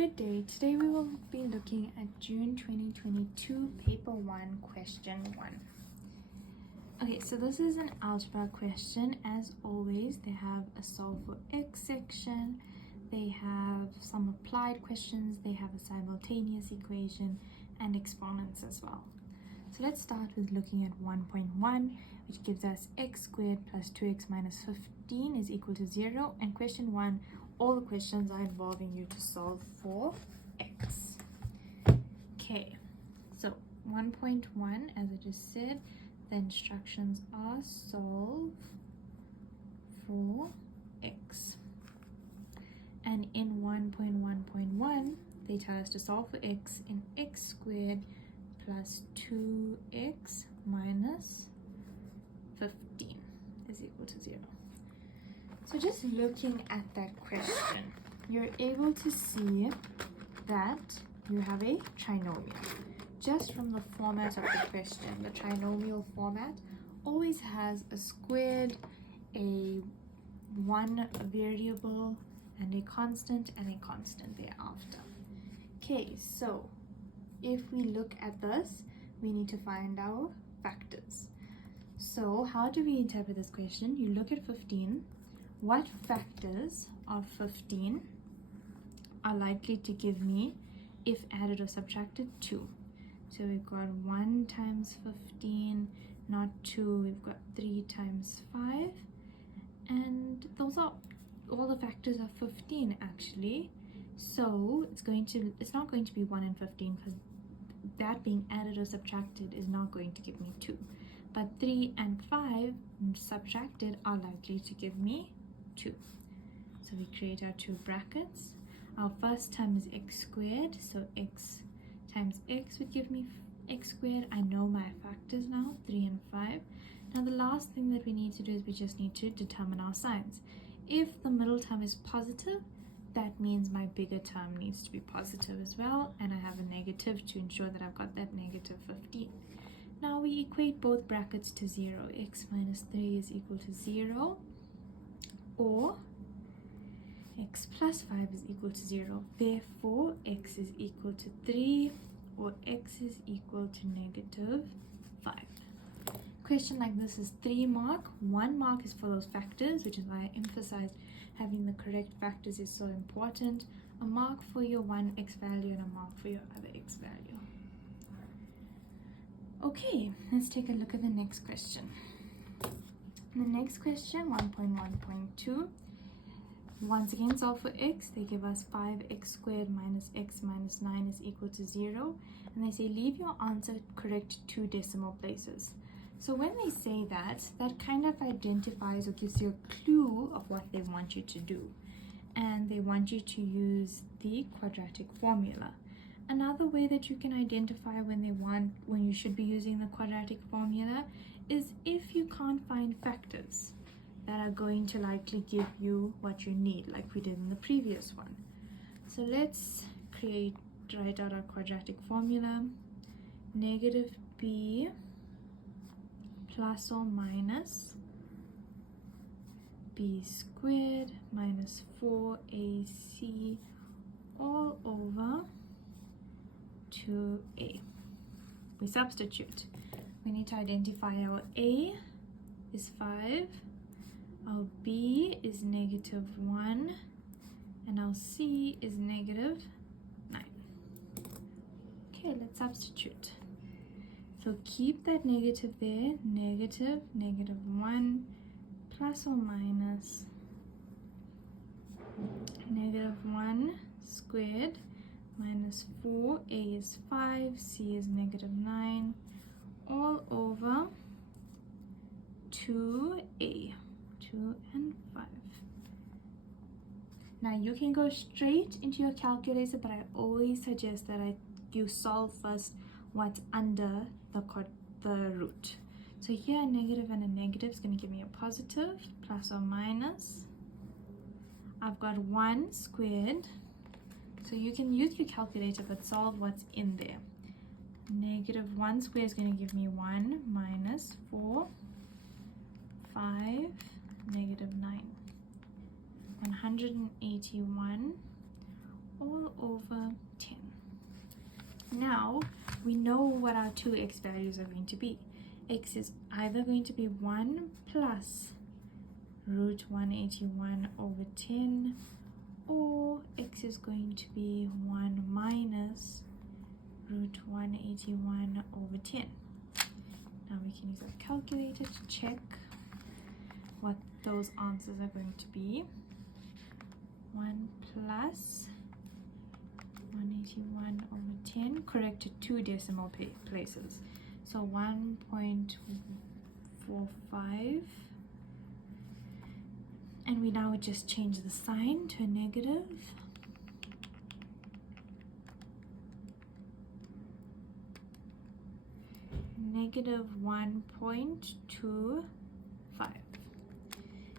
Good day. Today we will be looking at June 2022 paper 1 question 1. Okay, so this is an algebra question. As always, they have a solve for x section, they have some applied questions, they have a simultaneous equation and exponents as well. So let's start with looking at 1.1, which gives us x squared plus 2x minus 15 is equal to 0. And question 1, all the questions are involving you to solve for x. Okay, so 1.1, as I just said, the instructions are solve for x. And in 1.1.1, they tell us to solve for x in x squared plus 2x minus 15 is equal to 0. So just looking at that question, you're able to see that you have a trinomial. Just from the format of the question, the trinomial format always has a squared, a one variable, and a constant thereafter. Okay, so if we look at this, we need to find our factors. So how do we interpret this question? You look at 15. What factors of 15 are likely to give me, if added or subtracted, 2? So we've got 1 times 15, not 2, we've got 3 times 5. And those are all the factors of 15 actually. So it's not going to be 1 and 15 because that being added or subtracted is not going to give me 2. But 3 and 5 subtracted are likely to give me 2. So we create our two brackets. Our first term is x squared, so x times x would give me x squared. I know my factors now, 3 and 5. Now the last thing that we need to do is we just need to determine our signs. If the middle term is positive, that means my bigger term needs to be positive as well, and I have a negative to ensure that I've got that negative 15. Now we equate both brackets to 0. X minus 3 is equal to 0, or x plus 5 is equal to 0. Therefore, x is equal to 3, or x is equal to negative 5. Question like this is 3 mark. 1 mark is for those factors, which is why I emphasized having the correct factors is so important. A mark for your one x value and a mark for your other x value. Okay, let's take a look at the next question. The next question, 1.1.2. Once again, solve for x. They give us 5x squared minus x minus 9 is equal to 0. And they say leave your answer correct 2 decimal places. So when they say that, that kind of identifies or gives you a clue of what they want you to do. And they want you to use the quadratic formula. Another way that you can identify when you should be using the quadratic formula is if you can't find factors that are going to likely give you what you need, like we did in the previous one. So let's write out our quadratic formula. Negative b plus or minus b squared minus 4ac all over 2a. We substitute. We need to identify our a is 5, our b is negative 1, and our c is negative 9. Okay, let's substitute. So keep that negative there, negative 1 plus or minus negative 1 squared minus 4, a is 5, c is negative 9, all over 2a, 2 and 5. Now you can go straight into your calculator, but I always suggest that you solve first what's under the root. So here a negative and a negative is going to give me a positive, plus or minus. I've got 1 squared. So you can use your calculator but solve what's in there. Negative 1 squared is going to give me 1 minus 4, 5, negative 9. 181 all over now we know what our two x values are going to be. X is either going to be 1 plus root 181 over 10, or x is going to be 1 minus root 181 over 10. Now we can use our calculator to check what those answers are going to be. 1 plus 181 over 10, correct to 2 decimal places. So 1.45. And we now just change the sign to a negative. Negative 1.25.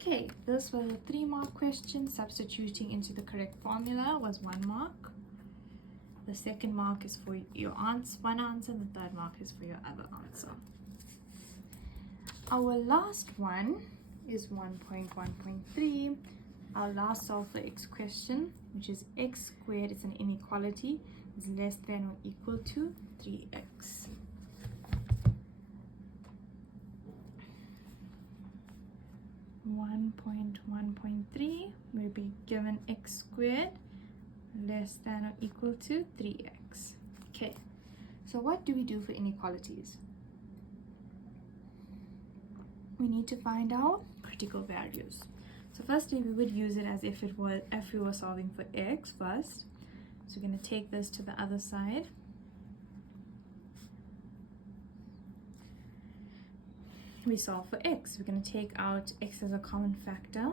Okay, this was a 3-mark question. Substituting into the correct formula was 1 mark. The second mark is for your one answer, and the third mark is for your other answer. Our last one is 1.1.3. Our last solve for x question, which is x squared, it's an inequality, is less than or equal to 3x. One point 1.3 will be given x squared less than or equal to 3x. Okay, so what do we do for inequalities? We need to find out critical values. So firstly, we would use it as if we were solving for x first. So we're going to take this to the other side. We solve for x. We're going to take out x as a common factor.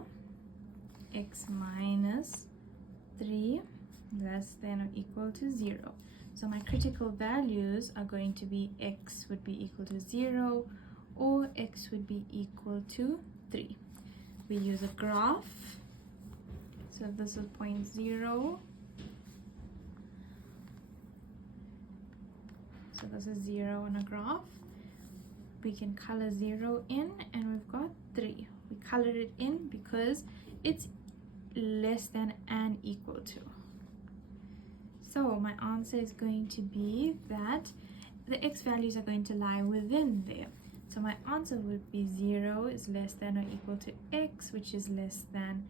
X minus 3 less than or equal to 0. So my critical values are going to be x would be equal to 0 or x would be equal to 3. We use a graph. So this is point 0. So this is 0 on a graph. We can color 0 in, and we've got 3. We colored it in because it's less than and equal to. So my answer is going to be that the x values are going to lie within there. So my answer would be 0 is less than or equal to x, which is less than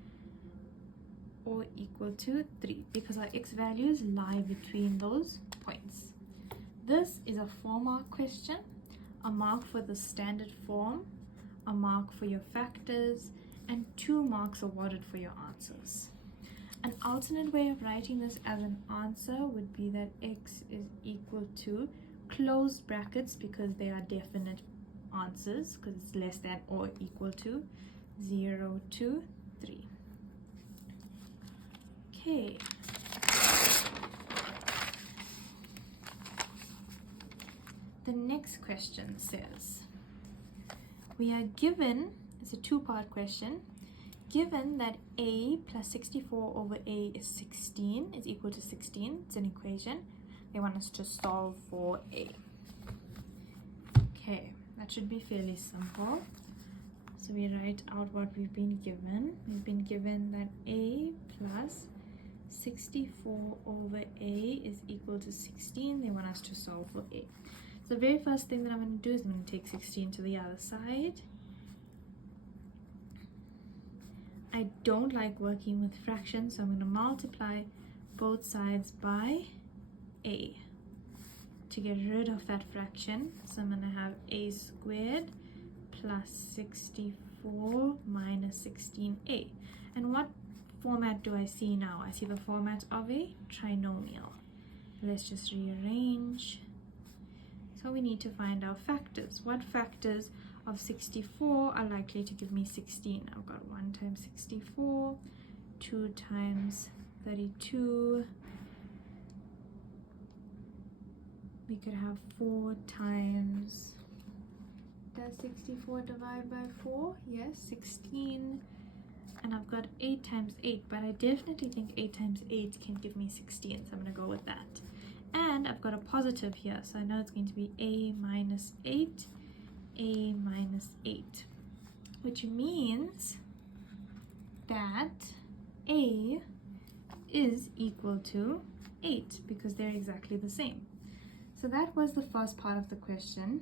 or equal to 3, because our x values lie between those points. This is a 4-mark question, a mark for the standard form, a mark for your factors, and 2 marks awarded for your answers. An alternate way of writing this as an answer would be that x is equal to closed brackets, because they are definite answers, because it's less than or equal to 0 to 3. Okay. The next question says, we are given, it's a 2-part question, given that a plus 64 over a is 16, is equal to 16, it's an equation. They want us to solve for a. Okay, that should be fairly simple. So we write out what we've been given. We've been given that a plus 64 over a is equal to 16. They want us to solve for a. So the very first thing that I'm going to do is I'm going to take 16 to the other side. I don't like working with fractions, so I'm going to multiply both sides by a to get rid of that fraction. So I'm going to have a squared plus 64 minus 16a. And what format do I see now? I see the format of a trinomial. Let's just rearrange. So we need to find our factors. What factors of 64 are likely to give me 16? I've got 1 times 64, 2 times 32. We could have 4 times, does 64 divide by 4? Yes, 16. And I've got 8 times 8, but I definitely think 8 times 8 can give me 16, so I'm going to go with that. And I've got a positive here, so I know it's going to be a minus 8, a minus 8, which means that a is equal to 8, because they're exactly the same. So that was the first part of the question.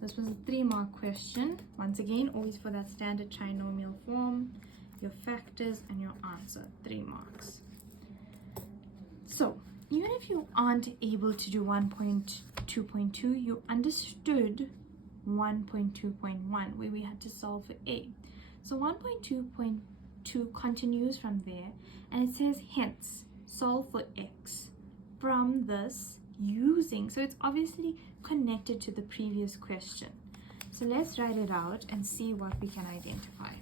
This was a 3-mark question. Once again, always for that standard trinomial form, your factors and your answer, 3 marks. So even if you aren't able to do 1.2.2, you understood 1.2.1 where we had to solve for a. So 1.2.2 continues from there, and it says hence solve for x from this using, so it's obviously connected to the previous question. So let's write it out and see what we can identify.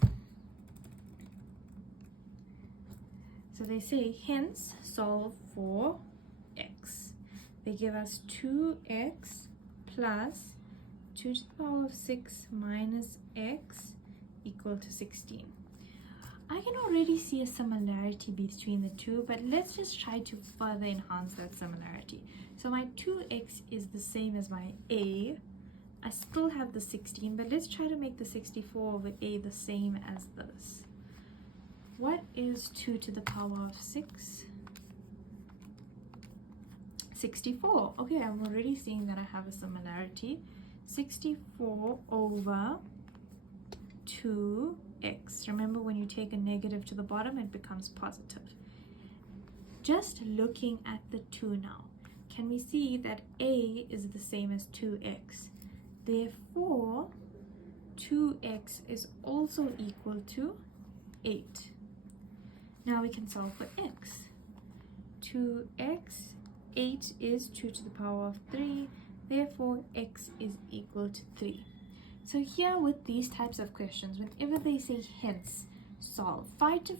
So they say hence solve for x. They give us 2x plus 2 to the power of 6 minus x equal to 16. I can already see a similarity between the two, but let's just try to further enhance that similarity. So my 2x is the same as my a. I still have the 16, but let's try to make the 64 over a the same as this. What is 2 to the power of 6? 64. Okay, I'm already seeing that I have a similarity. 64 over 2x. Remember, when you take a negative to the bottom, it becomes positive. Just looking at the 2 now, can we see that a is the same as 2x? Therefore, 2x is also equal to 8. Now we can solve for x. 2x, 8 is 2 to the power of 3. Therefore, x is equal to 3. So here with these types of questions, whenever they say hence solve, try to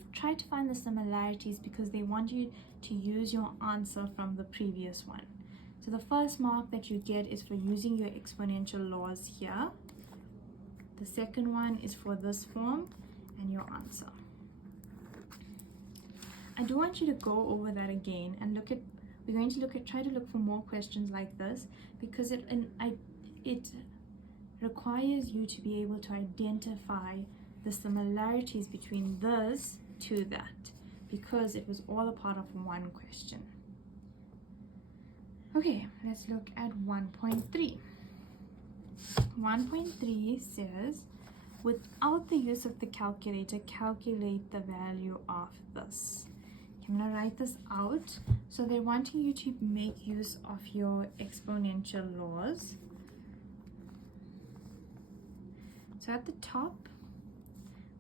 find the similarities, because they want you to use your answer from the previous one. So the first mark that you get is for using your exponential laws here. The second one is for this form and your answer. I do want you to go over that again and we're going to try to look for more questions like this, because it requires you to be able to identify the similarities between this to that, because it was all a part of one question. Okay, let's look at 1.3. 1.3 says, without the use of the calculator, calculate the value of this. I'm going to write this out. So they're wanting you to make use of your exponential laws. So at the top,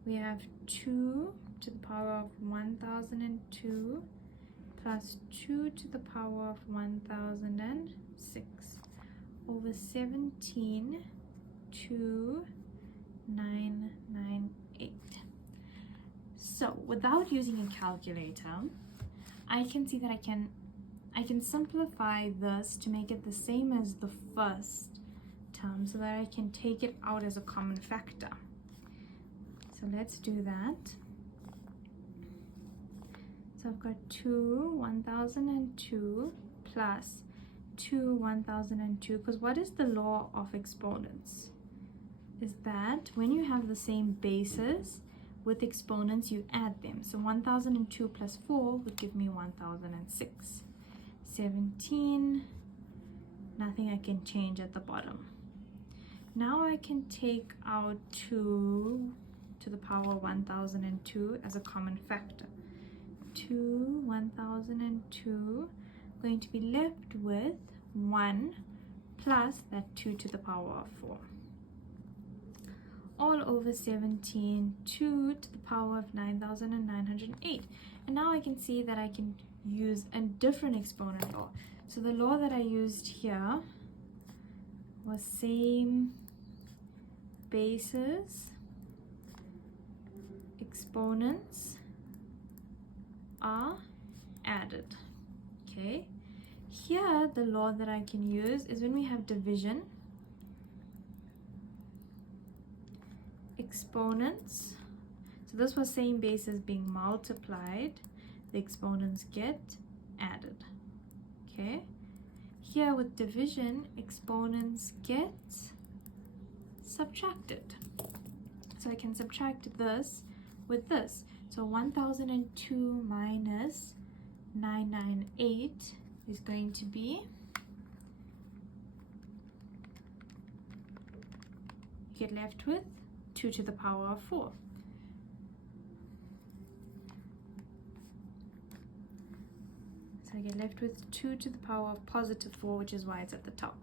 we have 2 to the power of 1002 plus 2 to the power of 1006 over 17 to 998. So without using a calculator, I can see that I can simplify this to make it the same as the first term, so that I can take it out as a common factor. So let's do that. So I've got 2 1002 plus 2 1002, because what is the law of exponents? Is that when you have the same bases with exponents, you add them. So 1002 plus 4 would give me 1006. 17, nothing I can change at the bottom. Now I can take out 2 to the power 1002 as a common factor. 2 1002, going to be left with 1 plus that 2 to the power of 4. All over 17, 2 to the power of 9,908. And now I can see that I can use a different exponent law. So the law that I used here was same bases, exponents are added. Okay, here the law that I can use is when we have division, exponents, so this was same bases being multiplied, the exponents get added. Okay, here with division, exponents get subtracted. So I can subtract this with this. So 1002 minus 998 is going to be get left with? 2 to the power of 4. So I get left with 2 to the power of positive 4, which is why it's at the top.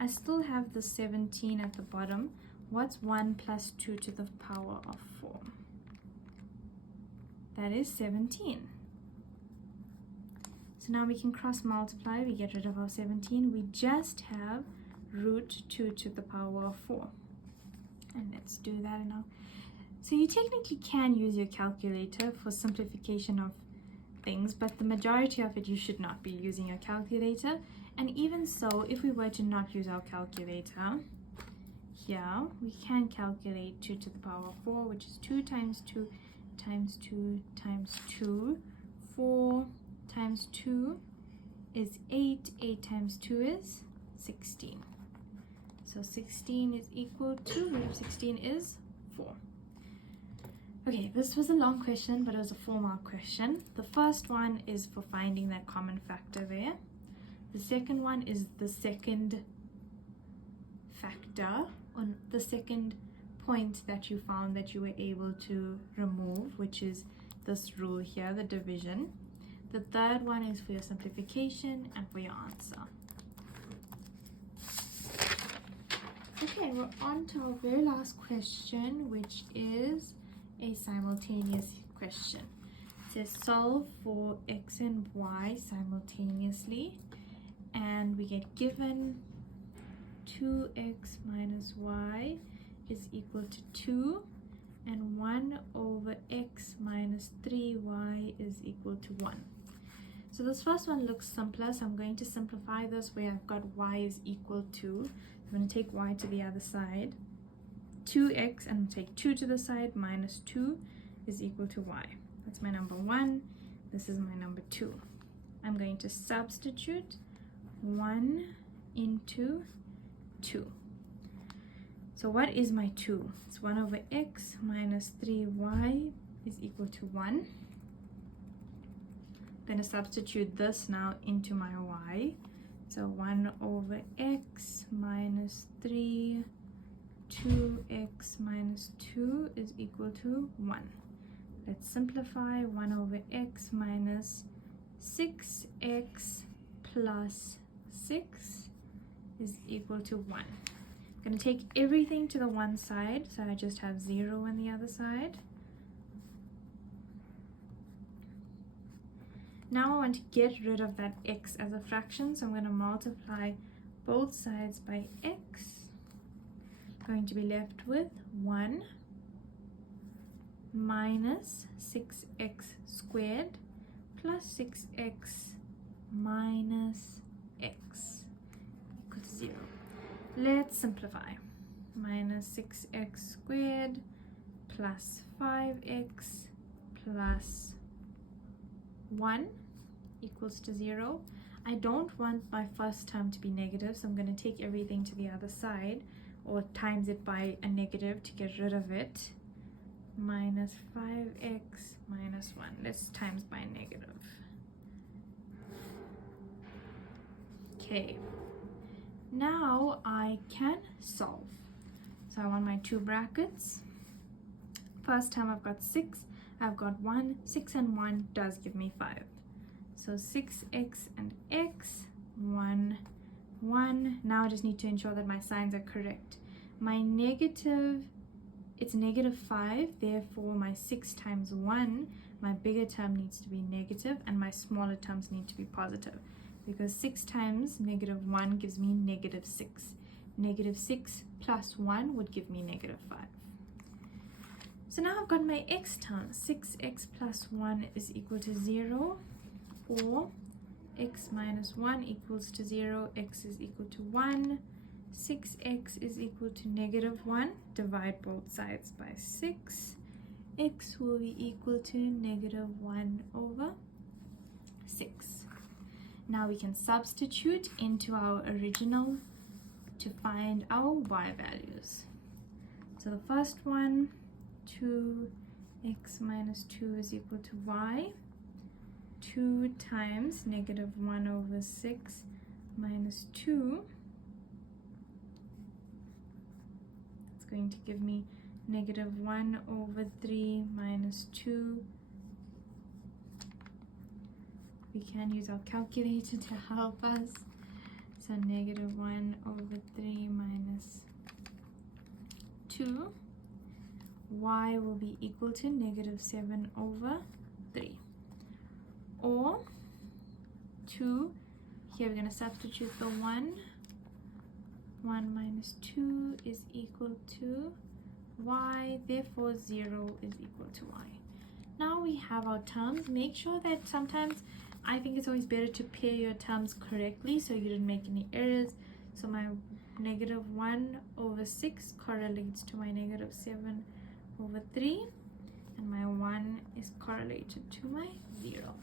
I still have the 17 at the bottom. What's 1 plus 2 to the power of 4? That is 17. So now we can cross multiply. We get rid of our 17. We just have root 2 to the power of 4. And let's do that now. So you technically can use your calculator for simplification of things, but the majority of it you should not be using your calculator. And even so, if we were to not use our calculator, here we can calculate 2 to the power of 4, which is 2 times 2 times 2 times 2. 4 times 2 is 8. 8 times 2 is 16. So 16 is equal to, root of 16 is 4. Okay, this was a long question, but it was a 4-mark question. The first one is for finding that common factor there. The second one is the second factor, on the second point that you found that you were able to remove, which is this rule here, the division. The third one is for your simplification and for your answer. Okay, we're on to our very last question, which is a simultaneous question. It says solve for x and y simultaneously, and we get given 2x minus y is equal to 2, and 1 over x minus 3y is equal to 1. So this first one looks simpler, so I'm going to simplify this where I've got y is equal to, I'm going to take y to the other side, 2x, and take 2 to the side, minus 2 is equal to y. That's my number 1, this is my number 2. I'm going to substitute 1 into 2. So what is my 2? It's 1 over x minus 3y is equal to 1. I'm going to substitute this now into my y. So 1 over x minus 3, 2x minus 2 is equal to 1. Let's simplify. 1 over x minus 6x plus 6 is equal to 1. I'm going to take everything to the one side, so I just have 0 on the other side. Now I want to get rid of that x as a fraction, so I'm going to multiply both sides by x. I'm going to be left with 1 minus 6x squared plus 6x minus x equals 0. Let's simplify. Minus 6x squared plus 5x plus 1 equals to 0. I don't want my first term to be negative, so I'm going to take everything to the other side, or times it by a negative to get rid of it. Minus 5x minus 1. Let's times by a negative. Okay. Now I can solve. So I want my 2 brackets. First term I've got 6, I've got 1, 6 and 1 does give me 5. So 6x and x, 1, 1. Now I just need to ensure that my signs are correct. My negative, it's negative 5, therefore my 6 times 1, my bigger term needs to be negative and my smaller terms need to be positive. Because 6 times negative 1 gives me negative 6. Negative 6 plus 1 would give me negative 5. So now I've got my x term. 6x plus 1 is equal to 0, or x minus 1 equals to 0, x is equal to 1, 6x is equal to negative 1. Divide both sides by 6. X will be equal to negative 1 over 6. Now we can substitute into our original to find our y values. So the first one, 2x minus 2 is equal to y. 2 times negative 1 over 6 minus 2. It's going to give me negative 1 over 3 minus 2. We can use our calculator to help us. So negative 1 over 3 minus 2. Y will be equal to negative 7 over 3. Or 2, here we're going to substitute the 1. 1 minus 2 is equal to y, therefore 0 is equal to y. Now we have our terms. Make sure that sometimes, I think it's always better to pair your terms correctly so you didn't make any errors. So my negative 1 over 6 correlates to my negative 7 over 3, and my 1 is correlated to my 0.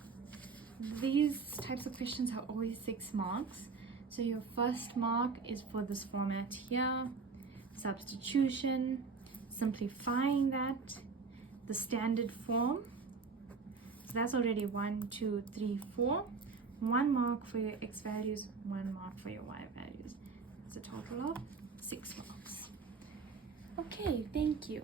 These types of questions are always 6 marks. So your first mark is for this format here, substitution, simplifying that, the standard form. So that's already 1, 2, 3, 4. 1 mark for your x values, 1 mark for your y values. It's a total of 6 marks. Okay, thank you.